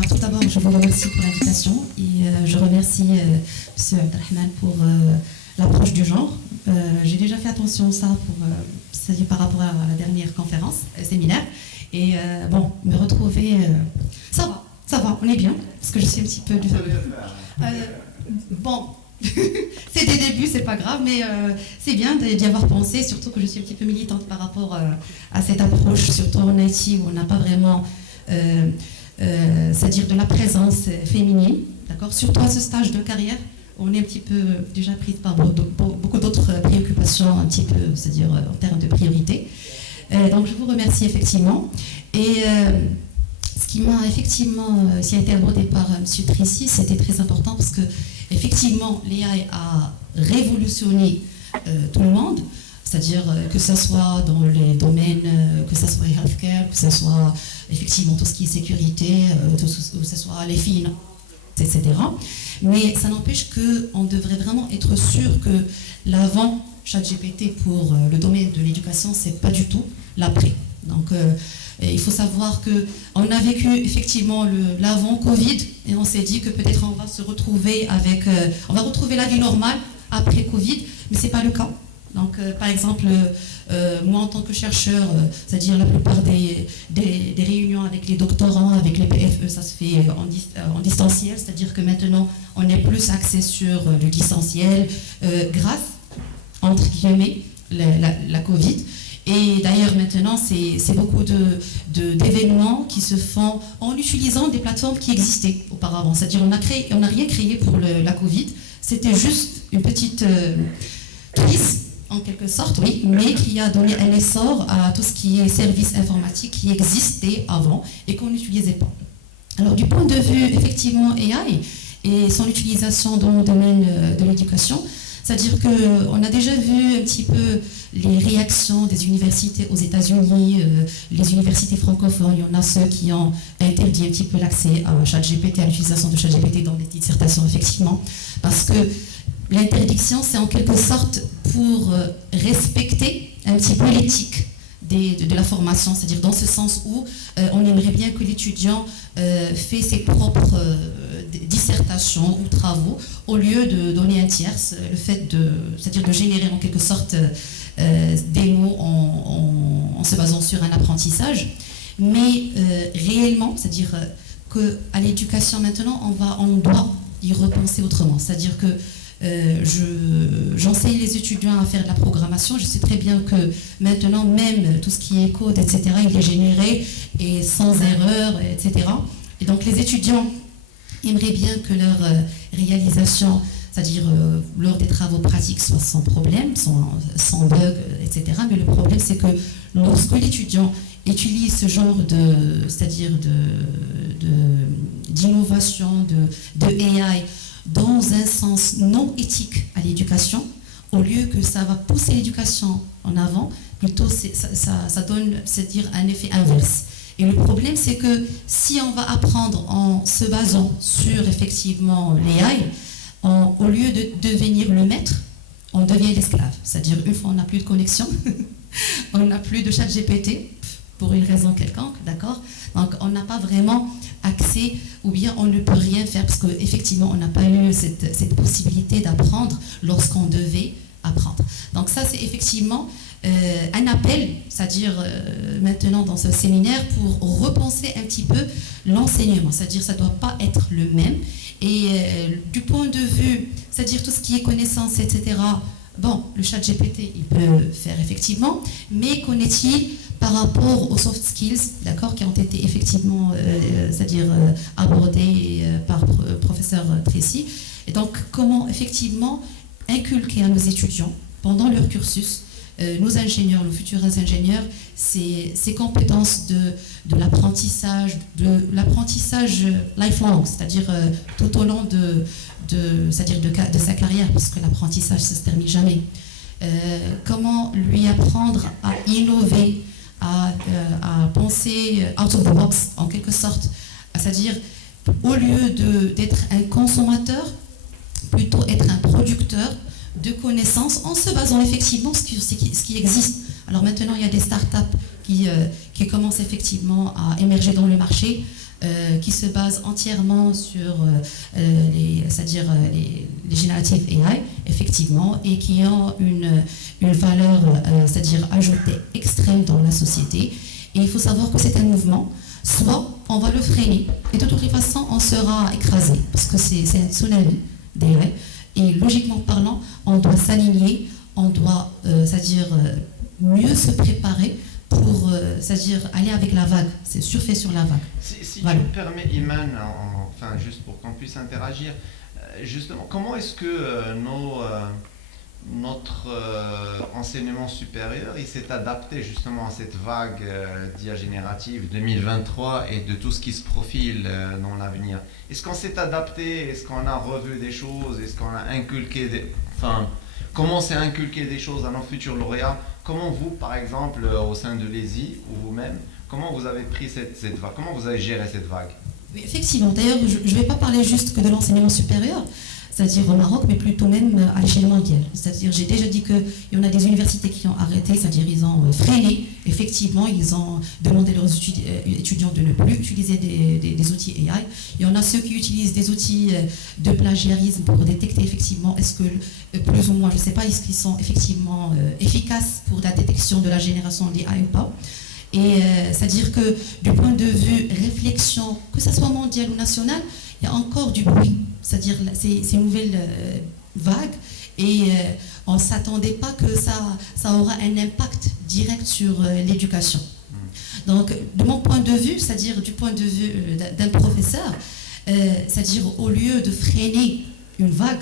Alors tout d'abord, je vous remercie pour l'invitation et je remercie M. Abdelrahman pour l'approche du genre. J'ai déjà fait attention à ça c'est-à-dire par rapport à la dernière conférence, séminaire. Et bon, me retrouver, ça va, on est bien, parce que je suis un petit peu du... bon, c'est des débuts, c'est pas grave, mais c'est bien d'y avoir pensé, surtout que je suis un petit peu militante par rapport à cette approche, surtout en Haïti, où on n'a pas vraiment... c'est-à-dire de la présence féminine, d'accord, surtout à ce stage de carrière, on est un petit peu déjà prise par beaucoup d'autres préoccupations, un petit peu, c'est-à-dire en termes de priorité. Donc je vous remercie effectivement. Et ce qui m'a effectivement, qui a été abordé par M. Tracy, c'était très important parce que effectivement l'AI a révolutionné tout le monde. C'est-à-dire que ce soit dans les domaines, que ce soit healthcare, que ce soit effectivement tout ce qui est sécurité, que ce soit les finances, etc. Mais ça n'empêche qu'on devrait vraiment être sûr que l'avant ChatGPT pour le domaine de l'éducation, c'est pas du tout l'après. Donc il faut savoir qu'on a vécu effectivement l'avant Covid et on s'est dit que peut-être on va se retrouver avec, on va retrouver la vie normale après Covid, mais c'est pas le cas. Donc, par exemple, moi en tant que chercheur, c'est-à-dire la plupart des réunions avec les doctorants, avec les PFE, ça se fait en distanciel, c'est-à-dire que maintenant on est plus axé sur le distanciel grâce, entre guillemets, la Covid. Et d'ailleurs maintenant, c'est beaucoup d'événements qui se font en utilisant des plateformes qui existaient auparavant. C'est-à-dire on n'a rien créé pour la Covid, c'était juste une petite crise, en quelque sorte, oui, mais qui a donné un essor à tout ce qui est services informatiques qui existaient avant et qu'on n'utilisait pas. Alors du point de vue effectivement AI et son utilisation dans le domaine de l'éducation, c'est-à-dire qu'on a déjà vu un petit peu les réactions des universités aux États-Unis, les universités francophones, il y en a ceux qui ont interdit un petit peu l'accès à ChatGPT, à l'utilisation de ChatGPT dans les dissertations, effectivement, parce que l'interdiction, c'est en quelque sorte pour respecter un petit peu l'éthique de la formation, c'est-à-dire dans ce sens où on aimerait bien que l'étudiant fait ses propres dissertations ou travaux au lieu de donner un tierce, le fait c'est-à-dire de générer en quelque sorte des mots en se basant sur un apprentissage. Mais réellement, c'est-à-dire qu'à l'éducation maintenant, on doit y repenser autrement, c'est-à-dire que j'enseigne les étudiants à faire de la programmation. Je sais très bien que maintenant, même tout ce qui est code, etc., il est généré et sans erreur, etc. Et donc, les étudiants aimeraient bien que leur réalisation, c'est-à-dire lors des travaux pratiques, soit sans problème, sans bug, etc. Mais le problème, c'est que lorsque l'étudiant utilise ce genre c'est-à-dire d'innovation, de AI, dans un sens non éthique à l'éducation, au lieu que ça va pousser l'éducation en avant, plutôt ça donne, c'est-à-dire un effet inverse. Et le problème, c'est que si on va apprendre en se basant sur effectivement l'AI, au lieu de devenir le maître, on devient l'esclave. C'est-à-dire une fois on n'a plus de connexion, on n'a plus de ChatGPT, pour une raison quelconque, d'accord? Donc on n'a pas vraiment accès, ou bien on ne peut rien faire parce qu'effectivement on n'a pas eu cette possibilité d'apprendre lorsqu'on devait apprendre. Donc ça c'est effectivement un appel, c'est-à-dire maintenant dans ce séminaire pour repenser un petit peu l'enseignement, c'est-à-dire ça ne doit pas être le même. Et du point de vue, c'est-à-dire tout ce qui est connaissance, etc., bon, le chat GPT, il peut faire effectivement, mais qu'en est-il par rapport aux soft skills, d'accord, qui ont été effectivement, c'est-à-dire abordés par professeur Tracy. Et donc, comment effectivement inculquer à nos étudiants, pendant leur cursus, nos ingénieurs, nos futurs ingénieurs, ces compétences de l'apprentissage lifelong, c'est-à-dire tout au long c'est-à-dire de sa carrière, parce que l'apprentissage, ça ne se termine jamais. Comment lui apprendre à innover, à penser out of the box, en quelque sorte. C'est-à-dire, au lieu d'être un consommateur, plutôt être un producteur de connaissances en se basant effectivement sur ce qui existe. Alors maintenant, il y a des startups qui commencent effectivement à émerger dans le marché. qui se base entièrement sur c'est-à-dire les génératives AI, effectivement, et qui ont une valeur, c'est-à-dire ajoutée extrême dans la société. Et il faut savoir que c'est un mouvement, soit on va le freiner, et de toutes les façons, on sera écrasé, parce que c'est un tsunami d'AI, et logiquement parlant, on doit s'aligner, on doit, c'est-à-dire mieux se préparer pour, c'est-à-dire aller avec la vague, c'est surfer sur la vague. Si voilà. tu me permets, Iman, enfin juste pour qu'on puisse interagir, justement, comment est-ce que notre enseignement supérieur il s'est adapté justement à cette vague d'IA générative 2023 et de tout ce qui se profile dans l'avenir? Est-ce qu'on s'est adapté? Est-ce qu'on a revu des choses? Est-ce qu'on a inculqué enfin, comment c'est inculqué des choses à nos futurs lauréats? Comment vous, par exemple, au sein de l'ESI ou vous-même, comment vous avez pris cette vague? Comment vous avez géré cette vague? Oui, effectivement. D'ailleurs, je ne vais pas parler juste que de l'enseignement supérieur, c'est-à-dire au Maroc, mais plutôt même à l'échelle mondiale. C'est-à-dire, j'ai déjà dit qu'il y en a des universités qui ont arrêté, c'est-à-dire ils ont freiné. Effectivement, ils ont demandé à leurs étudiants de ne plus utiliser des outils AI. Il y en a ceux qui utilisent des outils de plagiarisme pour détecter effectivement, est-ce que, plus ou moins, je ne sais pas, est-ce qu'ils sont effectivement efficaces pour la détection de la génération d'AI ou pas. Et c'est-à-dire que du point de vue réflexion, que ce soit mondial ou national, il y a encore du bruit, c'est-à-dire ces nouvelles vagues, et on ne s'attendait pas que ça aura un impact direct sur l'éducation. Donc, de mon point de vue, c'est-à-dire du point de vue d'un professeur, c'est-à-dire au lieu de freiner une vague,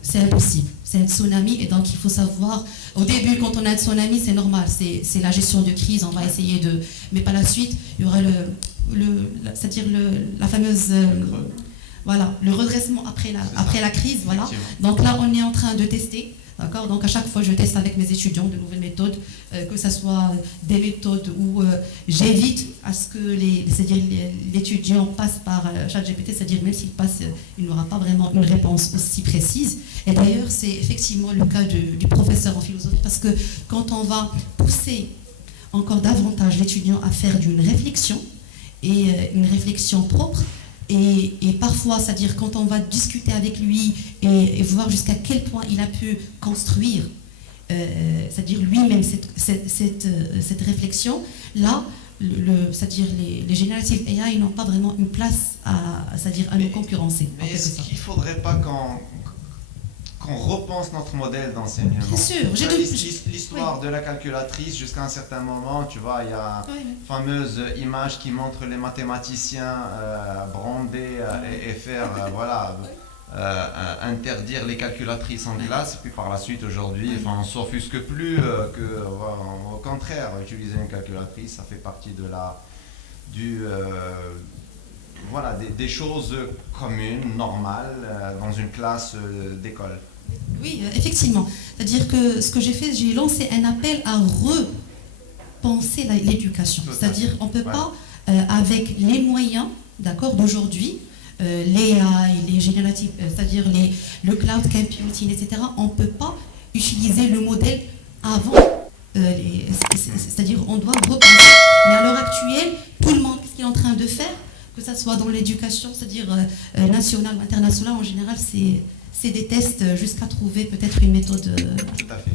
c'est impossible, c'est un tsunami, et donc il faut savoir, au début quand on a un tsunami c'est normal, c'est la gestion de crise, on va essayer de, mais par la suite il y aura c'est-à-dire la fameuse, voilà, le redressement après la crise, voilà. Donc là on est en train de tester, d'accord, donc à chaque fois je teste avec mes étudiants de nouvelles méthodes, que ce soit des méthodes où j'évite à ce que l'étudiant passe par ChatGPT, c'est-à-dire même s'il passe, il n'aura pas vraiment une réponse aussi précise. Et d'ailleurs, c'est effectivement le cas du professeur en philosophie, parce que quand on va pousser encore davantage l'étudiant à faire d'une réflexion, et une réflexion propre, et parfois, c'est-à-dire quand on va discuter avec lui et voir jusqu'à quel point il a pu construire, c'est-à-dire lui-même cette réflexion, là, c'est-à-dire les génératives AI n'ont pas vraiment une place c'est-à-dire à nous concurrencer. Mais est-ce qu'il ne faudrait pas qu'on repense notre modèle d'enseignement? Bien sûr. L'histoire de la calculatrice, jusqu'à un certain moment, tu vois, il y a une fameuse image qui montre les mathématiciens brander et faire, voilà, interdire les calculatrices en classe. Puis par la suite, aujourd'hui, enfin, on ne s'offusque plus au contraire, utiliser une calculatrice, ça fait partie de voilà, des choses communes, normales, dans une classe d'école. Oui, effectivement. C'est-à-dire que ce que j'ai fait, j'ai lancé un appel à repenser l'éducation. C'est-à-dire qu'on ne peut pas, avec les moyens, d'accord, d'aujourd'hui, les AI, les génératives, c'est-à-dire le cloud computing, etc., on ne peut pas utiliser le modèle avant. C'est-à-dire on doit repenser. Mais à l'heure actuelle, tout le monde, ce qu'il est en train de faire, que ce soit dans l'éducation, c'est-à-dire nationale ou internationale, en général, c'est des tests jusqu'à trouver peut-être une méthode. Tout à fait.